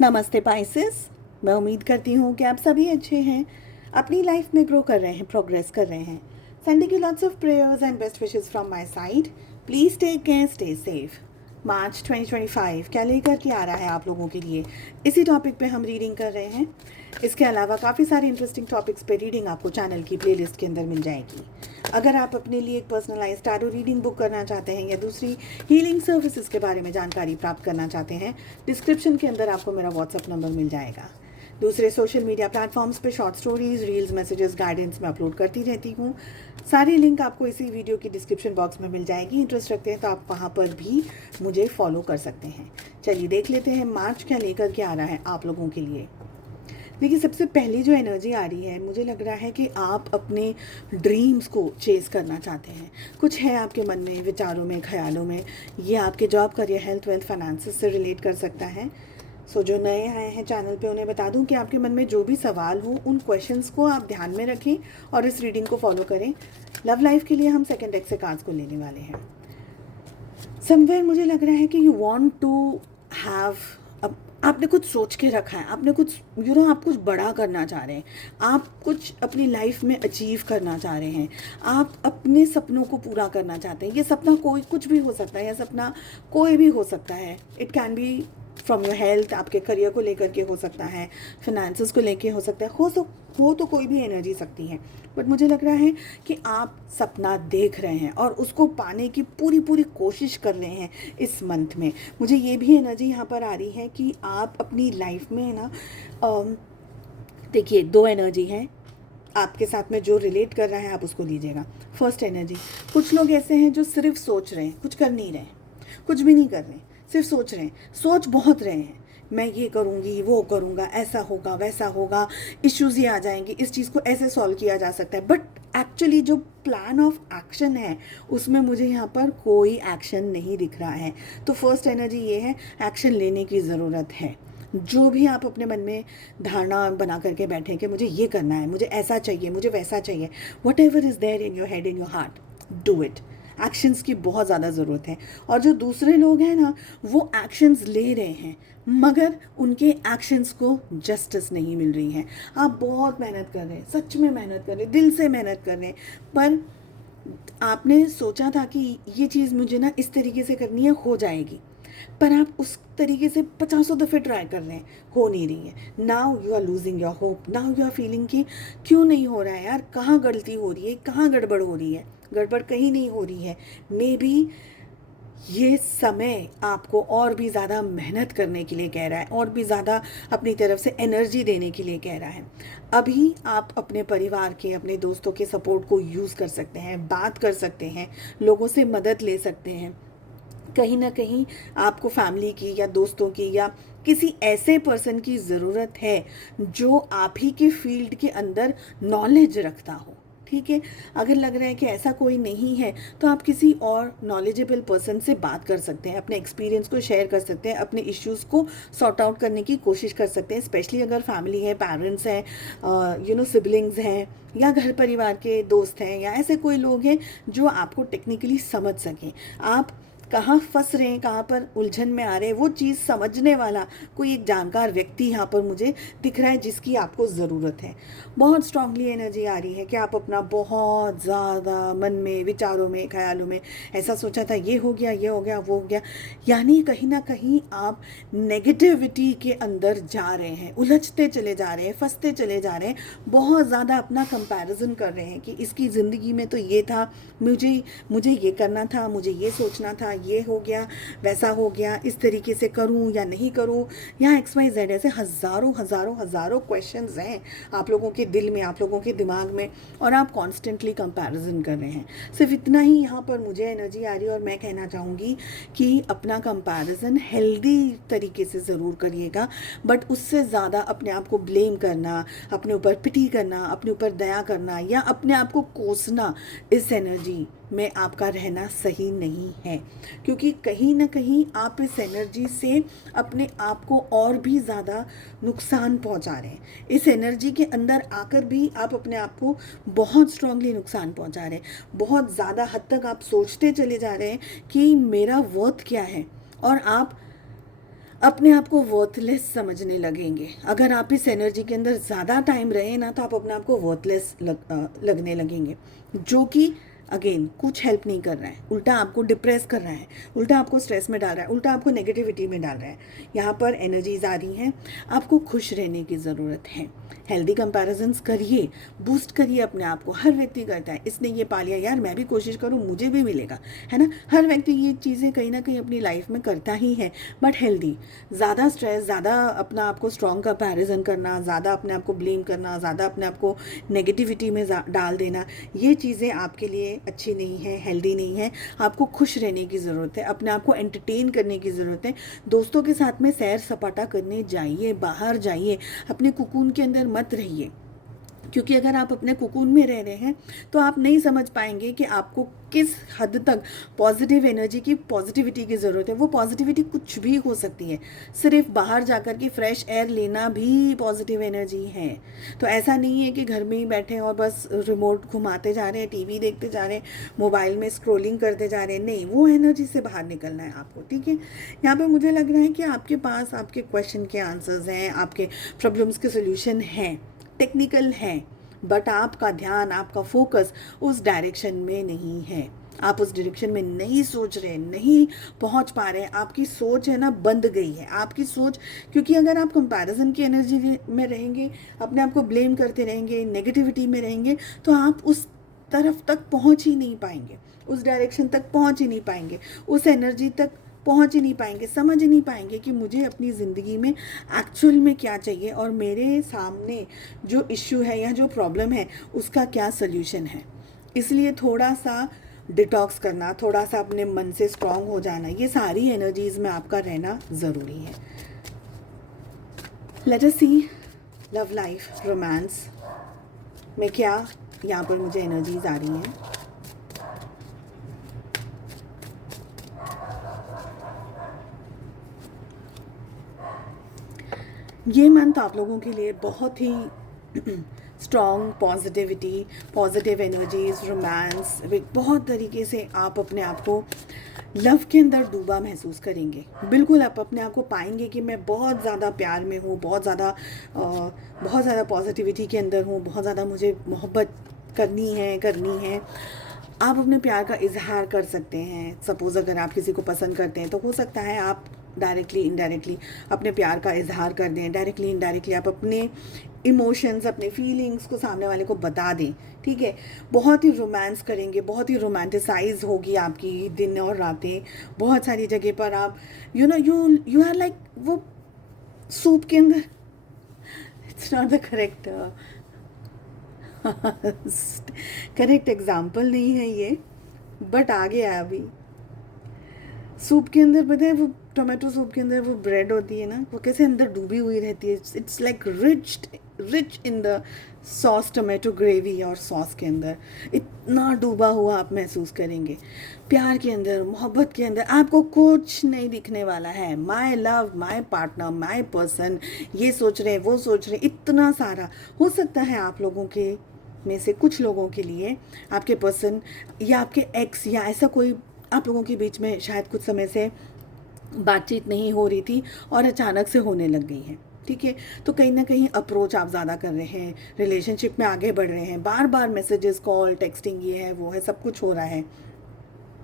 नमस्ते पाइसेस। मैं उम्मीद करती हूँ कि आप सभी अच्छे हैं, अपनी लाइफ में ग्रो कर रहे हैं, प्रोग्रेस कर रहे हैं। Sending you lots of prayers and best wishes from my side. Please take care, stay safe. March 2025 क्या लेकर के आ रहा है आप लोगों के लिए, इसी टॉपिक पे हम रीडिंग कर रहे हैं। इसके अलावा काफ़ी सारे इंटरेस्टिंग टॉपिक्स पे रीडिंग आपको चैनल की प्लेलिस्ट के अंदर मिल जाएगी। अगर आप अपने लिए एक पर्सनलाइज टैरो रीडिंग बुक करना चाहते हैं या दूसरी हीलिंग सर्विसेज के बारे में जानकारी प्राप्त करना चाहते हैं, डिस्क्रिप्शन के अंदर आपको मेरा व्हाट्सअप नंबर मिल जाएगा। दूसरे सोशल मीडिया प्लेटफॉर्म्स पे short stories, reels, messages, guidance में अपलोड करती रहती हूँ। सारी लिंक आपको इसी वीडियो की डिस्क्रिप्शन बॉक्स में मिल जाएगी। इंटरेस्ट रखते हैं तो आप वहाँ पर भी मुझे फॉलो कर सकते हैं। चलिए देख लेते हैं मार्च क्या लेकर के आ रहा है आप लोगों के लिए। देखिए, सबसे पहली जो एनर्जी आ रही है, मुझे लग रहा है कि आप अपने ड्रीम्स को चेज़ करना चाहते हैं। कुछ है आपके मन में, विचारों में, ख्यालों में। ये आपके job, career, health, wealth, finances से रिलेट कर सकता है। सो जो नए आए हैं चैनल पे, उन्हें बता दूं कि आपके मन में जो भी सवाल हो, उन क्वेश्चंस को आप ध्यान में रखें और इस रीडिंग को फॉलो करें। लव लाइफ के लिए हम सेकेंड डेक से कार्ड्स को लेने वाले हैं। समवेयर मुझे लग रहा है कि यू वांट टू हैव, अब आपने कुछ सोच के रखा है, आपने कुछ आप कुछ बड़ा करना चाह रहे हैं, आप कुछ अपनी लाइफ में अचीव करना चाह रहे हैं, आप अपने सपनों को पूरा करना चाहते हैं। ये सपना कोई कुछ भी हो सकता है, यह सपना कोई भी हो सकता है। It can B from your health, आपके करियर को लेकर के हो सकता है, फिनेंसेस को लेके हो सकता है, हो तो कोई भी एनर्जी सकती है। बट मुझे लग रहा है कि आप सपना देख रहे हैं और उसको पाने की पूरी पूरी कोशिश कर रहे हैं इस मंथ में। मुझे ये भी एनर्जी यहाँ पर आ रही है कि आप अपनी लाइफ में ना, देखिए, दो एनर्जी है आपके साथ में, जो रिलेट कर रहा है आप उसको लीजिएगा। फर्स्ट एनर्जी, कुछ लोग ऐसे हैं जो सिर्फ सोच रहे हैं, कुछ कर नहीं रहे हैं, कुछ भी नहीं कर रहे हैं, सिर्फ सोच रहे हैं, सोच बहुत रहे हैं। मैं ये करूँगी, वो करूँगा, ऐसा होगा, वैसा होगा, इश्यूज़ ये आ जाएंगे, इस चीज़ को ऐसे सॉल्व किया जा सकता है। बट एक्चुअली जो प्लान ऑफ एक्शन है, उसमें मुझे यहाँ पर कोई एक्शन नहीं दिख रहा है। तो फर्स्ट एनर्जी ये है, एक्शन लेने की ज़रूरत है। जो भी आप अपने मन में धारणा बना करके बैठे कि मुझे ये करना है, मुझे ऐसा चाहिए, मुझे वैसा चाहिए, whatever is there in your head, in your heart, do it. Actions की बहुत ज़्यादा ज़रूरत है। और जो दूसरे लोग हैं ना, वो एक्शंस ले रहे हैं मगर उनके एक्शंस को जस्टिस नहीं मिल रही है। आप बहुत मेहनत कर रहे हैं, सच में मेहनत कर रहे हैं, दिल से मेहनत कर रहे हैं, पर आपने सोचा था कि ये चीज़ मुझे ना इस तरीके से करनी है, हो जाएगी, पर आप उस तरीके से पचासों दफ़े ट्राई कर रहे हैं, हो नहीं रही है। Now you are losing your hope, now you are feeling कि क्यों नहीं हो रहा है यार, कहाँ गलती हो रही है, कहाँ गड़बड़ हो रही है। गड़बड़ कहीं नहीं हो रही है। मे बी ये समय आपको और भी ज़्यादा मेहनत करने के लिए कह रहा है, और भी ज़्यादा अपनी तरफ से एनर्जी देने के लिए कह रहा है। अभी आप अपने परिवार के, अपने दोस्तों के सपोर्ट को यूज़ कर सकते हैं, बात कर सकते हैं, लोगों से मदद ले सकते हैं। कहीं ना कहीं आपको फैमिली की या दोस्तों की या किसी ऐसे पर्सन की ज़रूरत है जो आप ही के फील्ड के अंदर नॉलेज रखता हो। ठीक है, अगर लग रहा है कि ऐसा कोई नहीं है, तो आप किसी और नॉलेजेबल पर्सन से बात कर सकते हैं, अपने एक्सपीरियंस को शेयर कर सकते हैं, अपने इश्यूज़ को सॉर्ट आउट करने की कोशिश कर सकते हैं। स्पेशली अगर फैमिली है, पेरेंट्स हैं, सिबलिंग्स हैं, या घर परिवार के दोस्त हैं, या ऐसे कोई लोग हैं जो आपको टेक्निकली समझ सकें। आप कहाँ फंस रहे हैं, कहाँ पर उलझन में आ रहे हैं, वो चीज़ समझने वाला कोई एक जानकार व्यक्ति यहाँ पर मुझे दिख रहा है जिसकी आपको ज़रूरत है। बहुत स्ट्रांगली एनर्जी आ रही है कि आप अपना बहुत ज़्यादा मन में, विचारों में, ख्यालों में ऐसा सोचा था, ये हो गया, ये हो गया, वो हो गया, यानी कहीं ना कहीं आप नेगेटिविटी के अंदर जा रहे हैं, उलझते चले जा रहे हैं, फंसते चले जा रहे हैं, बहुत ज़्यादा अपना कंपैरिजन कर रहे हैं कि इसकी ज़िंदगी में तो ये था, मुझे ये करना था, मुझे ये सोचना था, ये हो गया, वैसा हो गया, इस तरीके से करूं या नहीं करूं, यहाँ XYZ, ऐसे हज़ारों हज़ारों हज़ारों क्वेश्चंस हैं आप लोगों के दिल में, आप लोगों के दिमाग में, और आप कॉन्स्टेंटली कंपैरिजन कर रहे हैं। सिर्फ इतना ही यहाँ पर मुझे एनर्जी आ रही है, और मैं कहना चाहूँगी कि अपना कंपैरिजन हेल्दी तरीके से ज़रूर करिएगा, बट उससे ज़्यादा अपने आप को ब्लेम करना, अपने ऊपर पिटी करना, अपने ऊपर दया करना, या अपने आप को कोसना, इस एनर्जी में आपका रहना सही नहीं है। क्योंकि कहीं ना कहीं आप इस एनर्जी से अपने आप को और भी ज़्यादा नुकसान पहुंचा रहे हैं। इस एनर्जी के अंदर आकर भी आप अपने आप को बहुत स्ट्रांगली नुकसान पहुंचा रहे हैं। बहुत ज़्यादा हद तक आप सोचते चले जा रहे हैं कि मेरा वर्थ क्या है, और आप अपने आप को वर्थलेस समझने लगेंगे। अगर आप इस एनर्जी के अंदर ज़्यादा टाइम रहे ना तो आप अपने आप को वर्थलेस लगने लगेंगे, जो कि अगेन कुछ हेल्प नहीं कर रहा है, उल्टा आपको डिप्रेस कर रहा है, उल्टा आपको स्ट्रेस में डाल रहा है, उल्टा आपको नेगेटिविटी में डाल रहा है। यहाँ पर एनर्जीज आ रही हैं, आपको खुश रहने की ज़रूरत है। हेल्दी कंपैरिजंस करिए, बूस्ट करिए अपने आप को। हर व्यक्ति करता है, इसने ये पा लिया यार मैं भी कोशिश करूँ मुझे भी मिलेगा, है ना। हर व्यक्ति ये चीज़ें कहीं ना कहीं अपनी लाइफ में करता ही है, बट हेल्दी। ज़्यादा स्ट्रेस, ज़्यादा अपना आपको स्ट्रॉन्ग कंपैरिजन करना, ज़्यादा अपने आप को ब्लेम करना, ज़्यादा अपने आप को नेगेटिविटी में डाल देना, ये चीज़ें आपके लिए अच्छी नहीं है, हेल्दी नहीं है। आपको खुश रहने की ज़रूरत है, अपने आप को एंटरटेन करने की ज़रूरत है। दोस्तों के साथ में सैर सपाटा करने जाइए, बाहर जाइए, अपने कुकून के अंदर मत रहिए। क्योंकि अगर आप अपने कुकून में रह रहे हैं तो आप नहीं समझ पाएंगे कि आपको किस हद तक पॉजिटिव एनर्जी की, पॉजिटिविटी की ज़रूरत है। वो पॉजिटिविटी कुछ भी हो सकती है, सिर्फ बाहर जाकर के फ्रेश एयर लेना भी पॉजिटिव एनर्जी है। तो ऐसा नहीं है कि घर में ही बैठे और बस रिमोट घुमाते जा रहे हैं, टीवी देखते जा रहे हैं, मोबाइल में स्क्रोलिंग करते जा रहे हैं। नहीं, वो एनर्जी से बाहर निकलना है आपको, ठीक है। यहाँ पे मुझे लग रहा है कि आपके पास आपके क्वेश्चन के आंसर्स हैं, आपके प्रॉब्लम्स के सोल्यूशन हैं, टेक्निकल है, बट आपका ध्यान, आपका फोकस उस डायरेक्शन में नहीं है। आप उस डायरेक्शन में नहीं सोच रहे, नहीं पहुंच पा रहे। आपकी सोच है ना बंद गई है आपकी सोच। क्योंकि अगर आप कंपैरिजन की एनर्जी में रहेंगे, अपने आप को ब्लेम करते रहेंगे, नेगेटिविटी में रहेंगे, तो आप उस तरफ तक पहुंच ही नहीं पाएंगे, उस डायरेक्शन तक पहुंच ही नहीं पाएंगे, उस एनर्जी तक पहुंच ही नहीं पाएंगे, समझ ही नहीं पाएंगे कि मुझे अपनी ज़िंदगी में एक्चुअल में क्या चाहिए और मेरे सामने जो इश्यू है या जो प्रॉब्लम है उसका क्या सल्यूशन है। इसलिए थोड़ा सा डिटॉक्स करना, थोड़ा सा अपने मन से स्ट्रांग हो जाना, ये सारी एनर्जीज़ में आपका रहना ज़रूरी है। लेट अस सी लव लाइफ, रोमांस में क्या यहाँ पर मुझे एनर्जीज़ आ रही हैं। ये मंथ आप लोगों के लिए बहुत ही strong positivity, positive energies, romance, बहुत तरीके से आप अपने आप को लव के अंदर डूबा महसूस करेंगे। बिल्कुल आप अपने आप को पाएंगे कि मैं बहुत ज़्यादा प्यार में हूँ, बहुत ज़्यादा पॉजिटिविटी के अंदर हूँ, बहुत ज़्यादा मुझे मोहब्बत करनी है। आप अपने प्यार का इजहार कर सकते हैं। सपोज़ अगर आप किसी को पसंद करते हैं तो हो सकता है आप डायरेक्टली इनडायरेक्टली अपने प्यार का इजहार कर दें, डायरेक्टली इनडायरेक्टली आप अपने इमोशंस, अपने फीलिंग्स को सामने वाले को बता दें, ठीक है। बहुत ही रोमांस करेंगे, बहुत ही रोमांटिसाइज होगी आपकी दिन और रातें। बहुत सारी जगह पर आप यू आर लाइक वो सूप के अंदर, it's not the correct example नहीं है ये, बट आ गया अभी। सूप के अंदर पता है, वो टोमेटो सूप के अंदर वो ब्रेड होती है ना, वो कैसे अंदर डूबी हुई रहती है। It's like rich in the sauce, tomato gravy और सॉस के अंदर इतना डूबा हुआ आप महसूस करेंगे। प्यार के अंदर, मोहब्बत के अंदर आपको कुछ नहीं दिखने वाला है। My love, my partner, my person, ये सोच रहे, वो सोच रहे, इतना सारा। हो सकता है आप लोगों के में से कुछ लोगों के लिए आपके पर्सन या आपके एक्स या ऐसा कोई आप लोगों के बीच में शायद कुछ समय से बातचीत नहीं हो रही थी और अचानक से होने लग गई है, ठीक है। तो कहीं ना कहीं अप्रोच आप ज़्यादा कर रहे हैं, रिलेशनशिप में आगे बढ़ रहे हैं, बार बार मैसेजेस, कॉल, टेक्सटिंग, ये है वो है, सब कुछ हो रहा है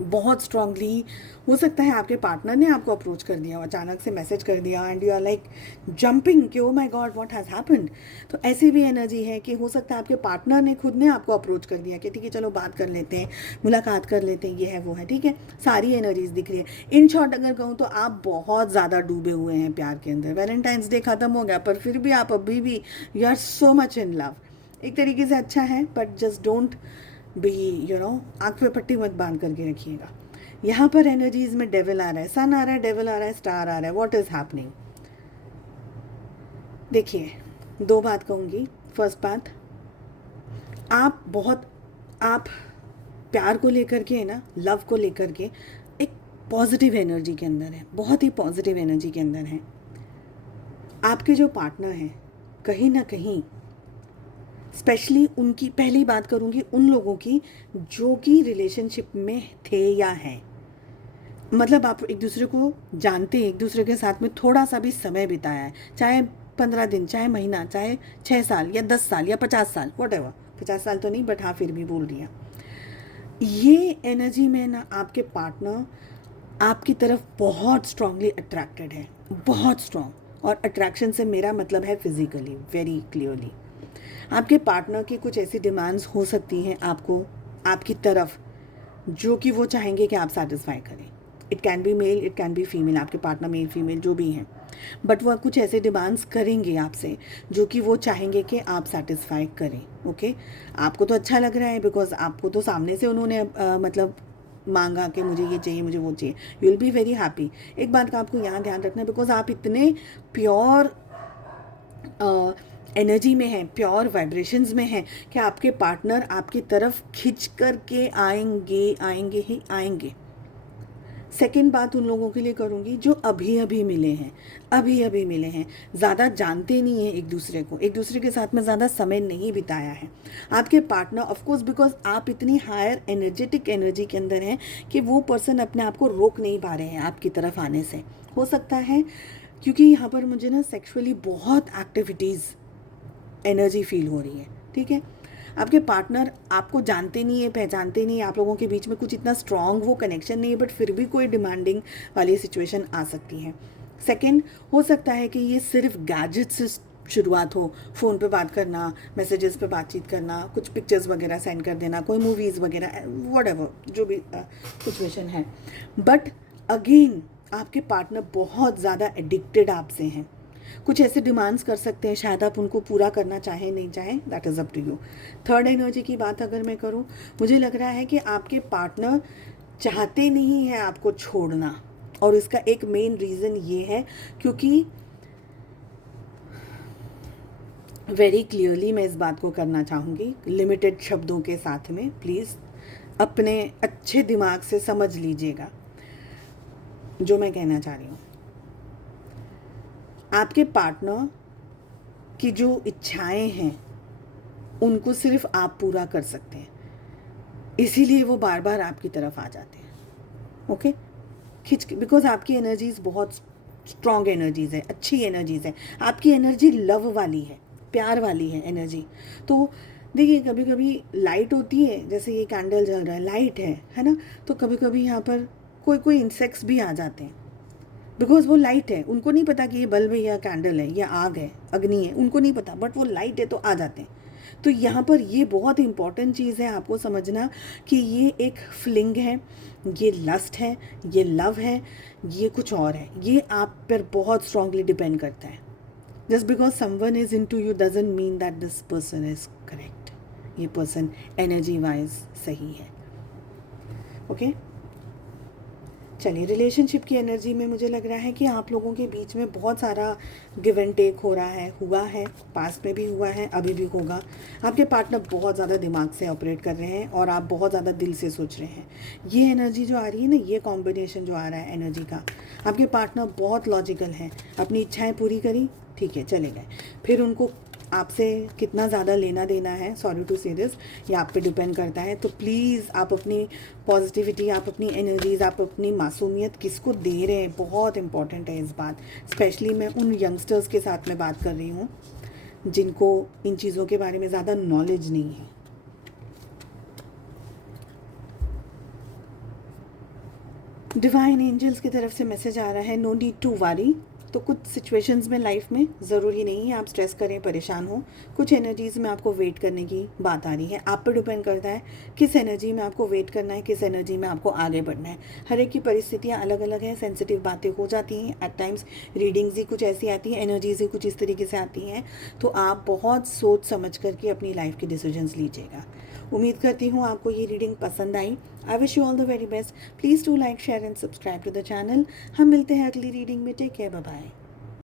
बहुत स्ट्रांगली। हो सकता है आपके पार्टनर ने आपको अप्रोच कर दिया, अचानक से मैसेज कर दिया and you are like jumping कि oh my God what has happened. तो ऐसी भी एनर्जी है कि हो सकता है आपके पार्टनर ने खुद ने आपको अप्रोच कर दिया कि ठीक है चलो बात कर लेते हैं, मुलाकात कर लेते हैं, ये है वो है, ठीक है। सारी एनर्जीज दिख रही है। इन शॉर्ट अगर कहूँ तो आप बहुत ज़्यादा डूबे हुए हैं प्यार के अंदर। वैलेंटाइंस डे ख़त्म हो गया पर फिर भी आप अभी भी you are so much in love. एक तरीके से अच्छा है, बट जस्ट डोंट बी आँख पे पट्टी मत बांध करके रखिएगा। यहाँ पर एनर्जीज में डेविल आ रहा है, सन आ रहा है, डेविल आ रहा है, स्टार आ रहा है। What is happening? देखिए, दो बात कहूँगी। फर्स्ट बात, आप प्यार को लेकर के है ना, लव को लेकर के एक पॉजिटिव एनर्जी के अंदर है, बहुत ही पॉजिटिव एनर्जी के अंदर है। आपके जो पार्टनर हैं कहीं ना कहीं, स्पेशली उनकी पहली बात करूँगी उन लोगों की जो कि रिलेशनशिप में थे या हैं, मतलब आप एक दूसरे को जानते हैं, एक दूसरे के साथ में थोड़ा सा भी समय बिताया है, चाहे 15 दिन, चाहे महीना, चाहे 6 साल या 10 साल या 50 साल, वॉट एवर, 50 साल तो नहीं बट हाँ फिर भी बोल रही है। ये एनर्जी में ना आपके पार्टनर आपकी तरफ बहुत स्ट्रांगली अट्रैक्टेड है, बहुत स्ट्रांग। और अट्रैक्शन से मेरा मतलब है फिजिकली, वेरी क्लियरली। आपके पार्टनर की कुछ ऐसी डिमांड्स हो सकती हैं आपको, आपकी तरफ, जो कि वो चाहेंगे कि आप सेटिस्फाई करें। It can be male, it can be female, आपके पार्टनर मेल फीमेल जो भी हैं, बट वह कुछ ऐसे डिमांड्स करेंगे आपसे जो कि वो चाहेंगे कि आप सेटिस्फाई करें। ओके, आपको तो अच्छा लग रहा है बिकॉज आपको तो सामने से उन्होंने मतलब मांगा कि मुझे ये चाहिए, मुझे वो चाहिए, you will be very happy. एक बात का आपको यहाँ ध्यान रखना है, बिकॉज आप इतने प्योर एनर्जी में हैं, प्योर वाइब्रेशंस में हैं कि आपके पार्टनर आपकी तरफ खिंच कर के आएंगे, आएंगे ही आएंगे। सेकेंड बात उन लोगों के लिए करूँगी जो अभी अभी मिले हैं, अभी अभी मिले हैं, ज़्यादा जानते नहीं हैं एक दूसरे को, एक दूसरे के साथ में ज़्यादा समय नहीं बिताया है। आपके पार्टनर ऑफ कोर्स, बिकॉज आप इतनी हायर एनर्जेटिक एनर्जी के अंदर हैं कि वो पर्सन अपने आप को रोक नहीं पा रहे हैं आपकी तरफ आने से। हो सकता है क्योंकि यहाँ पर मुझे ना सेक्सुअली बहुत एक्टिविटीज़ एनर्जी फील हो रही है, ठीक है। आपके पार्टनर आपको जानते नहीं है, पहचानते नहीं है, आप लोगों के बीच में कुछ इतना स्ट्रॉन्ग वो कनेक्शन नहीं है, बट फिर भी कोई डिमांडिंग वाली सिचुएशन आ सकती है। सेकंड, हो सकता है कि ये सिर्फ गैजेट से शुरुआत हो, फ़ोन पे बात करना, मैसेजेस पे बातचीत करना, कुछ पिक्चर्स वगैरह सेंड कर देना, कोई मूवीज़ वगैरह, व्हाटएवर जो भी सिचुएशन है। बट अगेन आपके पार्टनर बहुत ज़्यादा एडिक्टेड आपसे हैं, कुछ ऐसे डिमांड्स कर सकते हैं, शायद आप उनको पूरा करना चाहें नहीं चाहें, that is up to you. Third energy की बात अगर मैं करूं, मुझे लग रहा है कि आपके पार्टनर चाहते नहीं हैं आपको छोड़ना, और इसका एक मेन रीज़न ये है क्योंकि वेरी क्लियरली मैं इस बात को करना चाहूँगी लिमिटेड शब्दों के साथ में, प्लीज़ अपने अच्छे दिमाग से समझ लीजिएगा जो मैं कहना चाह रही हूँ। आपके पार्टनर की जो इच्छाएं हैं उनको सिर्फ आप पूरा कर सकते हैं, इसीलिए वो बार बार आपकी तरफ आ जाते हैं। ओके, खिंच के, बिकॉज आपकी एनर्जीज बहुत स्ट्रॉन्ग एनर्जीज है, अच्छी एनर्जीज है। आपकी एनर्जी लव वाली है, प्यार वाली है एनर्जी। तो देखिए कभी कभी लाइट होती है, जैसे ये कैंडल जल रहा है, लाइट है ना, तो कभी कभी यहाँ पर कोई कोई इंसेक्ट्स भी आ जाते हैं, बिकॉज वो लाइट है, उनको नहीं पता कि ये बल्ब है या कैंडल है या आग है, अग्नि है, उनको नहीं पता, बट वो लाइट है तो आ जाते हैं। तो यहाँ पर ये बहुत इंपॉर्टेंट चीज़ है आपको समझना कि ये एक फ्लिंग है, ये लस्ट है, ये लव है, ये कुछ और है, ये आप पर बहुत स्ट्रांगली डिपेंड करता है। Just because someone is into you doesn't mean that this person is correct, ये पर्सन एनर्जी वाइज सही है। ओके, चलिए, रिलेशनशिप की एनर्जी में मुझे लग रहा है कि आप लोगों के बीच में बहुत सारा गिव एंड टेक हो रहा है, हुआ है, पास्ट में भी हुआ है, अभी भी होगा। आपके पार्टनर बहुत ज़्यादा दिमाग से ऑपरेट कर रहे हैं और आप बहुत ज़्यादा दिल से सोच रहे हैं। ये एनर्जी जो आ रही है ना, ये कॉम्बिनेशन जो आ रहा है एनर्जी का, आपके पार्टनर बहुत लॉजिकल हैं, अपनी इच्छाएँ पूरी करी, ठीक है, चले गए। फिर उनको आपसे कितना ज़्यादा लेना देना है, सॉरी टू से दिस, ये आप पे डिपेंड करता है। तो प्लीज़ आप अपनी पॉजिटिविटी, आप अपनी एनर्जीज़, आप अपनी मासूमियत किसको दे रहे हैं, बहुत इंपॉर्टेंट है इस बात। स्पेशली मैं उन यंगस्टर्स के साथ में बात कर रही हूँ जिनको इन चीज़ों के बारे में ज़्यादा नॉलेज नहीं है। डिवाइन एंजल्स की तरफ से मैसेज आ रहा है, नो नीड टू वरी। तो कुछ सिचुएशंस में लाइफ में ज़रूरी नहीं है आप स्ट्रेस करें, परेशान हो। कुछ एनर्जीज़ में आपको वेट करने की बात आ रही है, आप पर डिपेंड करता है किस एनर्जी में आपको वेट करना है, किस एनर्जी में आपको आगे बढ़ना है। हर एक की परिस्थितियाँ अलग अलग हैं, सेंसिटिव बातें हो जाती हैं, एट टाइम्स रीडिंग्स ही कुछ ऐसी आती हैं, एनर्जीज ही कुछ इस तरीके से आती हैं। तो आप बहुत सोच समझ करके अपनी लाइफ के डिसीजंस लीजिएगा। उम्मीद करती हूँ आपको ये रीडिंग पसंद आई। I wish you all the very best. Please do like, share and subscribe to the channel. हम मिलते हैं अगली रीडिंग में। Take care, bye bye.